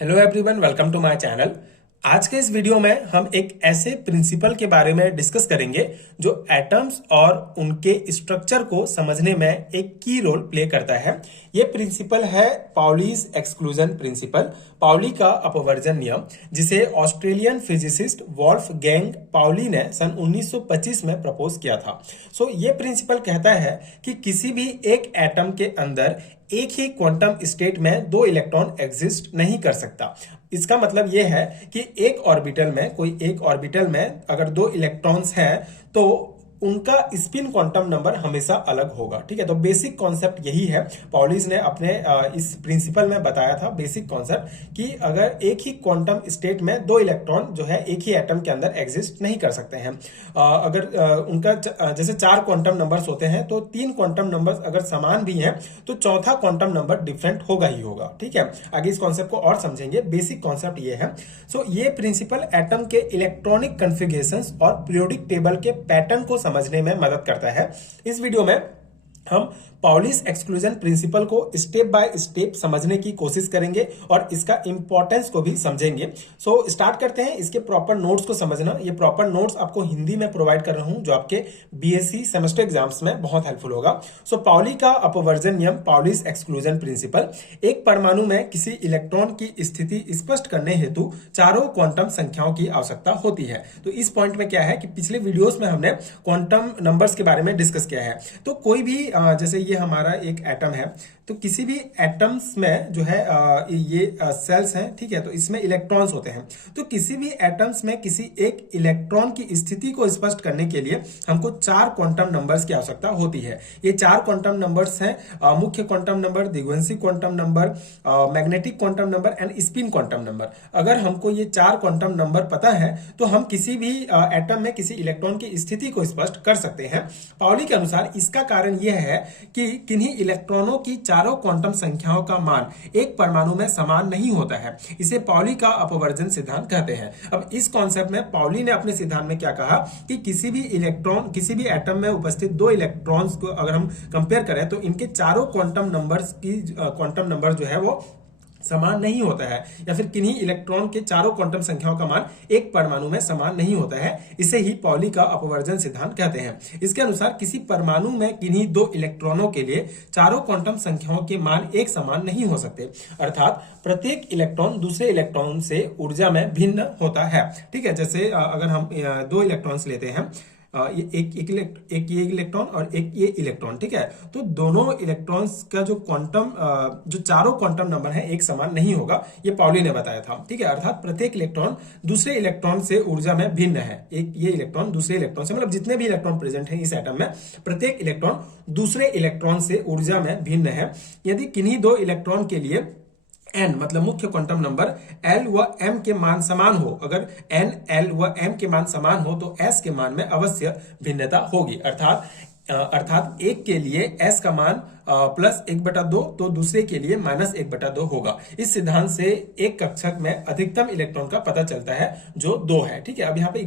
Hello everyone, welcome to my channel. आज के इस वीडियो में हम एक ऐसे प्रिंसिपल के बारे में डिस्कस करेंगे जो एटम्स और उनके स्ट्रक्चर को समझने में एक की रोल प्ले करता है। ये प्रिंसिपल है पाउलीज एक्सक्लूजन प्रिंसिपल, पाउली का अपवर्जन नियम, जिसे ऑस्ट्रेलियन फिजिसिस्ट वॉल्फगैंग पाउली ने सन 1925 में प्रपोज किया था। ये प्रिंसिपल कहता है कि किसी भी एक एटम के अंदर एक ही क्वांटम स्टेट में दो इलेक्ट्रॉन एग्जिस्ट नहीं कर सकता। इसका मतलब यह है कि कोई एक ऑर्बिटल में अगर दो इलेक्ट्रॉन्स हैं तो उनका स्पिन क्वांटम नंबर हमेशा अलग होगा। ठीक है, तो बेसिक कॉन्सेप्ट यही है। पॉलिस ने अपने इस प्रिंसिपल में बताया था बेसिक कॉन्सेप्ट कि अगर एक ही क्वांटम स्टेट में दो इलेक्ट्रॉन जो है एक ही एटम के अंदर एग्जिस्ट नहीं कर सकते हैं। अगर उनका जैसे चार क्वांटम नंबर्स होते हैं तो तीन क्वांटम नंबर्स अगर समान भी हैं तो चौथा क्वांटम नंबर डिफरेंट होगा ही होगा। ठीक है, आगे इस कॉन्सेप्ट को और समझेंगे। बेसिक कॉन्सेप्ट ये है। ये प्रिंसिपल एटम के इलेक्ट्रॉनिक कन्फिगरेशंस और पीरियोडिक टेबल के पैटर्न को समझने में मदद करता है। इस वीडियो में हम पाउलिस एक्सक्लूजन प्रिंसिपल को स्टेप बाय स्टेप समझने की कोशिश करेंगे और इसका इंपॉर्टेंस को भी समझेंगे। स्टार्ट करते हैं इसके प्रॉपर नोट्स को समझना। ये प्रॉपर नोट्स आपको हिंदी में प्रोवाइड कर रहा हूं जो आपके बीएससी सेमेस्टर एग्जाम्स में बहुत हेल्पफुल होगा। पाउली का अपवर्जन नियम, पाउलिस एक्सक्लूजन प्रिंसिपल, एक परमाणु में किसी इलेक्ट्रॉन की स्थिति स्पष्ट करने हेतु चारों क्वांटम संख्याओं की आवश्यकता होती है। तो इस पॉइंट में क्या है कि पिछले वीडियोस में हमने क्वांटम नंबर्स के बारे में डिस्कस किया है। तो कोई भी जैसे ये हमारा एक एटम है, तो किसी भी एटम्स में जो है ये सेल्स हैं, ठीक है, तो इसमें इलेक्ट्रॉन्स होते हैं। तो किसी भी एटम्स में किसी एक इलेक्ट्रॉन की स्थिति को स्पष्ट करने के लिए हमको चार क्वांटम नंबर्स की आवश्यकता होती है। ये चार क्वांटम नंबर्स हैं मुख्य क्वांटम नंबर, द्विघांसी quantum number, magnetic quantum number and spin quantum number. अगर हमको ये चार क्वांटम नंबर पता है तो हम किसी भी एटम में किसी इलेक्ट्रॉन की स्थिति को स्पष्ट कर सकते हैं। पाउली के अनुसार इसका कारण यह है कि किन्हीं इलेक्ट्रॉनों की चारों क्वांटम संख्याओं का मान एक परमाणु में समान नहीं होता है। इसे पाउली का अपवर्जन सिद्धांत कहते हैं। अब इस कॉन्सेप्ट में पाउली ने अपने सिद्धांत में क्या कहा कि किसी भी एटम में उपस्थित दो इलेक्ट्रॉन्स को अगर हम कंपेयर करें तो इनके चारों क्वांटम नंबर जो है वो समान नहीं होता है, या फिर किन्हीं इलेक्ट्रॉन के चारों क्वांटम संख्याओं का मान एक परमाणु में समान नहीं होता है। इसे ही पाउली का अपवर्जन सिद्धांत कहते हैं। इसके अनुसार किसी परमाणु में किन्हीं दो इलेक्ट्रॉनों के लिए चारों क्वांटम संख्याओं के मान एक समान नहीं हो सकते, अर्थात प्रत्येक इलेक्ट्रॉन दूसरे इलेक्ट्रॉन से ऊर्जा में भिन्न होता है। ठीक है, जैसे अगर हम दो इलेक्ट्रॉन्स लेते हैं, एक ये इलेक्ट्रॉन और एक ये इलेक्ट्रॉन, ठीक है, तो दोनों इलेक्ट्रॉन्स का जो चारों क्वांटम नंबर है एक समान नहीं होगा। ये पाउली ने बताया था। ठीक है, अर्थात प्रत्येक इलेक्ट्रॉन दूसरे इलेक्ट्रॉन से ऊर्जा में भिन्न है। एक ये इलेक्ट्रॉन दूसरे इलेक्ट्रॉन से, मतलब जितने भी इलेक्ट्रॉन प्रेजेंट हैं इस एटम में, प्रत्येक इलेक्ट्रॉन दूसरे इलेक्ट्रॉन से ऊर्जा में भिन्न है। यदि किन्हीं दो इलेक्ट्रॉन के लिए n मतलब मुख्य क्वांटम नंबर l व m के मान समान हो, अगर n, l व m के मान समान हो तो s के मान में अवश्य भिन्नता होगी। अर्थात एक के लिए s का मान +1/2 तो दूसरे के लिए -1/2 होगा। इस सिद्धांत से एक कक्षक में अधिकतम इलेक्ट्रॉन का पता चलता है जो 2 है। ठीक है, अब यहाँ पे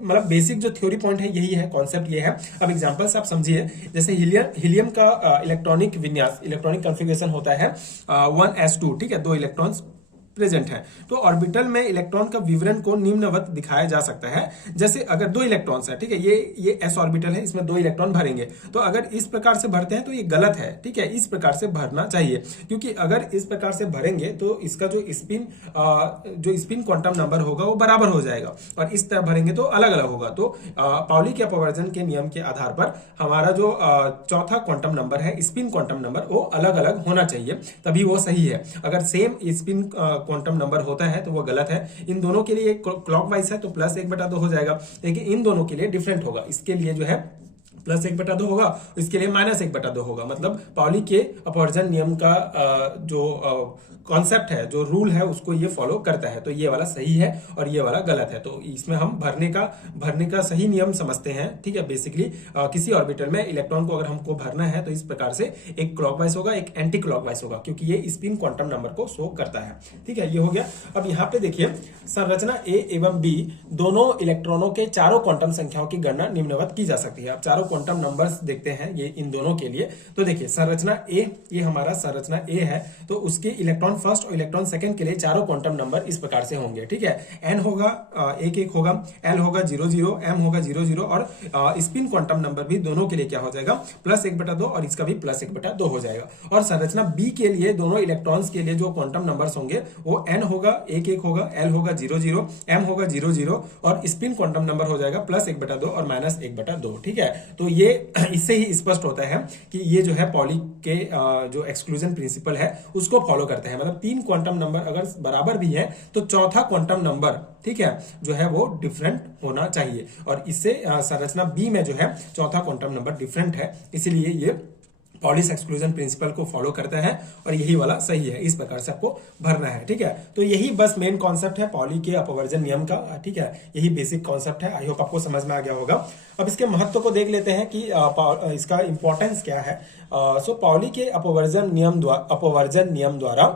मतलब बेसिक जो थ्योरी पॉइंट है यही है, कॉन्सेप्ट ये है। अब एग्जांपल्स आप समझिए। जैसे हीलियम का इलेक्ट्रॉनिक विन्यास, इलेक्ट्रॉनिक कॉन्फ़िगरेशन होता है 1s2, ठीक है, दो इलेक्ट्रॉन्स प्रेजेंट है। तो ऑर्बिटल में इलेक्ट्रॉन का विवरण को निम्नवत दिखाया जा सकता है। जैसे अगर दो इलेक्ट्रॉन्स है, ठीक है, ये s ऑर्बिटल है, इसमें दो इलेक्ट्रॉन भरेंगे, तो अगर इस प्रकार से भरते हैं तो ये गलत है। ठीक है, इस प्रकार से भरना चाहिए, क्योंकि अगर इस प्रकार से भरेंगे तो इसका जो स्पिन क्वांटम नंबर होगा वो बराबर हो जाएगा, और इस तरह भरेंगे तो अलग अलग होगा। तो पाउली के अपवर्जन के नियम के आधार पर हमारा जो चौथा क्वांटम नंबर है, स्पिन क्वांटम नंबर, वो अलग अलग होना चाहिए, तभी वो सही है। अगर सेम स्पिन क्वांटम नंबर होता है तो वो गलत है। इन दोनों के लिए क्लॉकवाइज है तो +1/2 हो जाएगा, लेकिन इन दोनों के लिए डिफरेंट होगा। इसके लिए जो है +1/2 होगा, इसके लिए -1/2 होगा। मतलब पाउली के अपवर्जन नियम का जो कॉन्सेप्ट है, जो रूल है, उसको ये फॉलो करता है। तो ये वाला सही है और ये वाला गलत है। तो इसमें हम भरने का सही नियम समझते हैं। ठीक है, बेसिकली किसी ऑर्बिटल में इलेक्ट्रॉन को अगर हमको भरना है तो इस प्रकार से एक क्लॉकवाइज होगा, एक एंटी क्लॉकवाइज होगा, क्योंकि ये स्पिन क्वांटम नंबर को शो करता है। ठीक है, ये हो गया। अब यहाँ पे देखिए, संरचना ए एवं बी दोनों इलेक्ट्रॉनों के चारों क्वांटम संख्याओं की गणना निम्नवत की जा सकती है। अब चारों क्वांटम नंबर्स देखते हैं ये इन दोनों के लिए। तो देखिए संरचना ए, ये हमारा संरचना ए है, तो उसके इलेक्ट्रॉन फर्स्ट और इलेक्ट्रॉन सेकंड के लिए चारों क्वांटम नंबर इस प्रकार से होंगे, ठीक है। एन होगा 1 होगा, एल होगा 0 एम होगा 0 और स्पिन क्वांटम नंबर भी दोनों के लिए क्या हो जाएगा +1/2 और इसका भी +1/2 हो जाएगा। और संरचना बी के लिए दोनों इलेक्ट्रॉन्स के लिए जो क्वांटम नंबर्स होंगे वो एन होगा 1 होगा, एल होगा 0 एम होगा 0 और स्पिन क्वांटम नंबर हो जाएगा +1/2 और -1/2, ठीक है। तो ये इससे ही स्पष्ट होता है कि ये जो है पॉली के जो एक्सक्लूजन प्रिंसिपल है उसको फॉलो करते हैं। मतलब 3 क्वांटम नंबर अगर बराबर भी है तो चौथा क्वांटम नंबर, ठीक है, जो है वो डिफरेंट होना चाहिए। और इससे संरचना बी में जो है चौथा क्वांटम नंबर डिफरेंट है, इसीलिए ये पॉलिस एक्सक्लूजन प्रिंसिपल को फॉलो करता है और यही वाला सही है। इस प्रकार से आपको भरना है, ठीक है। तो यही बस मेन कॉन्सेप्ट है पॉली के अपवर्जन नियम का, ठीक है। यही बेसिक कॉन्सेप्ट है। आई होप आपको समझ में आ गया होगा। अब इसके महत्व को देख लेते हैं कि इसका इंपॉर्टेंस क्या है। सो पॉली के अपवर्जन नियम द्वारा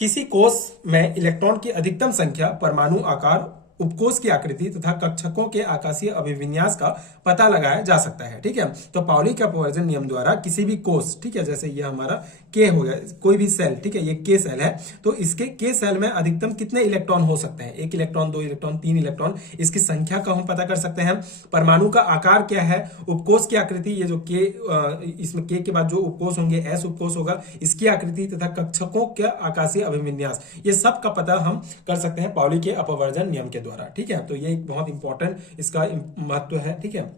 किसी कोष में इलेक्ट्रॉन की अधिकतम संख्या, परमाणु आकार, उपकोष की आकृति तथा कक्षकों के आकाशीय अभिविन्यास का पता लगाया जा सकता है, ठीक है। तो पाउली के अपवर्जन नियम द्वारा किसी भी कोष, ठीक है, जैसे ये हमारा के हो गया, कोई भी सेल, ठीक है, ये के सेल है, तो इसके के सेल में अधिकतम कितने इलेक्ट्रॉन हो सकते हैं, 1 इलेक्ट्रॉन, 2 इलेक्ट्रॉन, 3 इलेक्ट्रॉन, इसकी संख्या का हम पता कर सकते हैं। परमाणु का आकार क्या है, उपकोष की आकृति, ये जो के, इसमें के बाद जो उपकोष होंगे एस उपकोष होगा, इसकी आकृति तथा कक्षकों के आकाशीय अभिविन्यास, ये सब का पता हम कर सकते हैं पाउली के अपवर्जन नियम के द्वारा, ठीक है। तो ये एक बहुत इंपॉर्टेंट इसका महत्व है, ठीक है।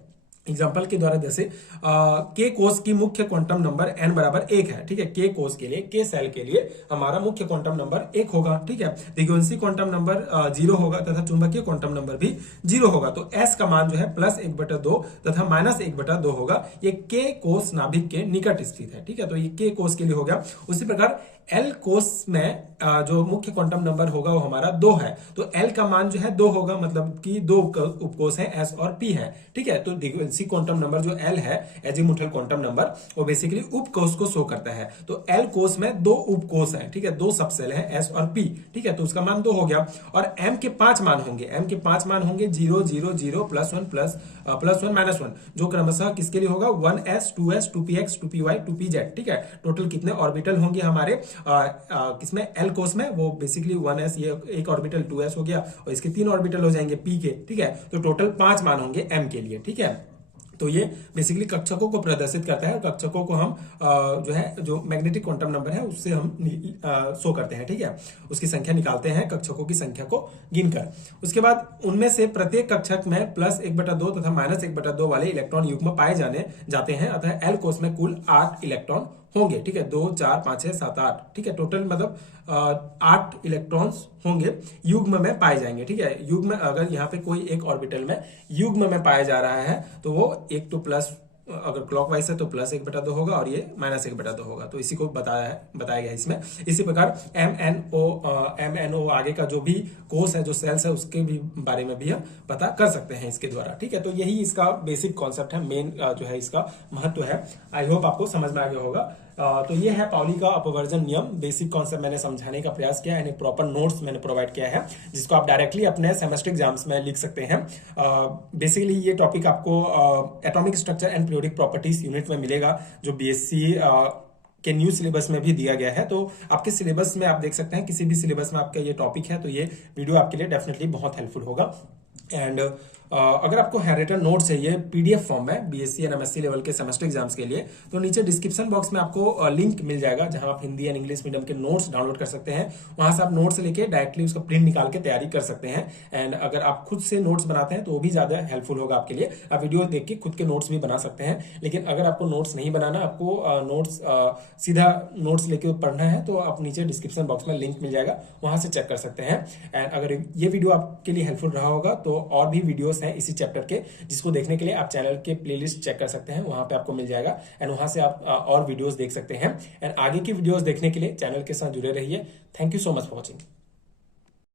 एग्जाम्पल के द्वारा जैसे के कोष की मुख्य क्वांटम नंबर n बराबर 1 है, ठीक है। के कोष के लिए, के सेल के लिए हमारा मुख्य क्वांटम नंबर 1 होगा, ठीक है। फ्रीक्वेंसी क्वांटम नंबर 0 होगा तथा चुंबकीय क्वांटम नंबर भी 0 होगा। तो s का मान जो है +1/2 तथा -1/2 होगा। ये के कोष नाभिक के निकट स्थित है, ठीक है। तो ये के कोष के लिए हो गया। उसी प्रकार एल कोष में जो मुख्य क्वांटम नंबर होगा वो हमारा 2 है, तो एल का मान जो है 2 होगा, मतलब कि 2 उपकोष है एस और पी है, ठीक है। तो फ्रीक्वेंसी क्वांटम नंबर जो एल है, एजीमुथल क्वांटम नंबर, वो बेसिकली उपकोष को शो करता है। तो एल कोष में 2 उपकोष है, ठीक है, 2 सबसेल है एस और पी, ठीक है। तो उसका मान 2 हो गया। और एम के 5 मान होंगे, एम के 5 मान होंगे 0 0 0 +1 +1 -1, जो क्रमशः किसके लिए होगा 1s 2s 2px 2py 2pz, ठीक है। टोटल कितने ऑर्बिटल होंगे हमारे किसमें एल कोष में, वो बेसिकली 1s, ये एक ऑर्बिटल 2s हो गया और इसके 3 ऑर्बिटल हो जाएंगे p के, ठीक है। तो टोटल 5 मान होंगे m के लिए, ठीक है। तो ये बेसिकली कक्षकों को प्रदर्शित करता है और कक्षकों को हम जो है जो मैग्नेटिक क्वांटम नंबर है उससे हम शो करते हैं, ठीक है। उसकी संख्या निकालते हैं कक्षकों की संख्या को गिनकर। उसके बाद उनमें से प्रत्येक कक्षक में +1/2 तथा -1/2 वाले इलेक्ट्रॉन युग्म पाए जाते हैं। अतः एल कोष में कुल 8 इलेक्ट्रॉन होंगे, ठीक है। 2 4 5 6 7 8, ठीक है। टोटल मतलब 8 इलेक्ट्रॉन्स होंगे युग्म में पाए जाएंगे, ठीक है। युग्म अगर यहाँ पे कोई एक ऑर्बिटल में युग्म में पाया जा रहा है तो वो एक तो प्लस, अगर क्लॉकवाइज है तो +1/2 होगा और ये -1/2 होगा। तो इसी को बताया गया इसमें। इसी प्रकार MnO आगे का जो भी कोष है, जो सेल्स है, उसके भी बारे में भी हम पता कर सकते हैं इसके द्वारा, ठीक है। तो यही इसका बेसिक कॉन्सेप्ट है, मेन जो है इसका महत्व है। आई होप आपको समझ में आ गया होगा। तो ये है पाउली का अपवर्जन नियम। बेसिक कॉन्सेप्ट मैंने समझाने का प्रयास किया है, प्रॉपर नोट्स मैंने प्रोवाइड किया है जिसको आप डायरेक्टली अपने सेमेस्टर एग्जाम्स में लिख सकते हैं। बेसिकली ये टॉपिक आपको atomic structure and periodic properties unit में मिलेगा, जो बीएससी के न्यू सिलेबस में भी दिया गया है। तो आपके सिलेबस में आप देख सकते हैं, किसी भी सिलेबस में आपका ये टॉपिक है तो ये वीडियो आपके लिए डेफिनेटली बहुत हेल्पफुल होगा। एंड अगर आपको हैंडरिटन नोट चाहिए पीडीएफ फॉर्म में बीएससी एंड एमएससी लेवल के सेमेस्टर एग्जाम्स के लिए, तो नीचे डिस्क्रिप्शन बॉक्स में आपको लिंक मिल जाएगा जहां आप हिंदी एंड इंग्लिश मीडियम के नोट्स डाउनलोड कर सकते हैं। वहां से आप नोट्स लेके डायरेक्टली उसका प्रिंट निकाल के तैयारी कर सकते हैं। एंड अगर आप खुद से नोट्स बनाते हैं तो वो भी ज्यादा हेल्पफुल होगा आपके लिए। आप वीडियो देख के खुद के नोट्स भी बना सकते हैं। लेकिन अगर आपको नोट्स नहीं बनाना, आपको नोट्स सीधा नोट्स लेके पढ़ना है, तो आप नीचे डिस्क्रिप्शन बॉक्स में लिंक मिल जाएगा, वहां से चेक कर सकते हैं। एंड अगर ये वीडियो आपके लिए हेल्पफुल रहा होगा तो और भी वीडियोस हैं इसी चैप्टर के, जिसको देखने के लिए आप चैनल के प्लेलिस्ट चेक कर सकते हैं, वहां पे आपको मिल जाएगा। एंड वहां से आप और वीडियोस देख सकते हैं। एंड आगे की वीडियोस देखने के लिए चैनल के साथ जुड़े रहिए। Thank you so much for watching.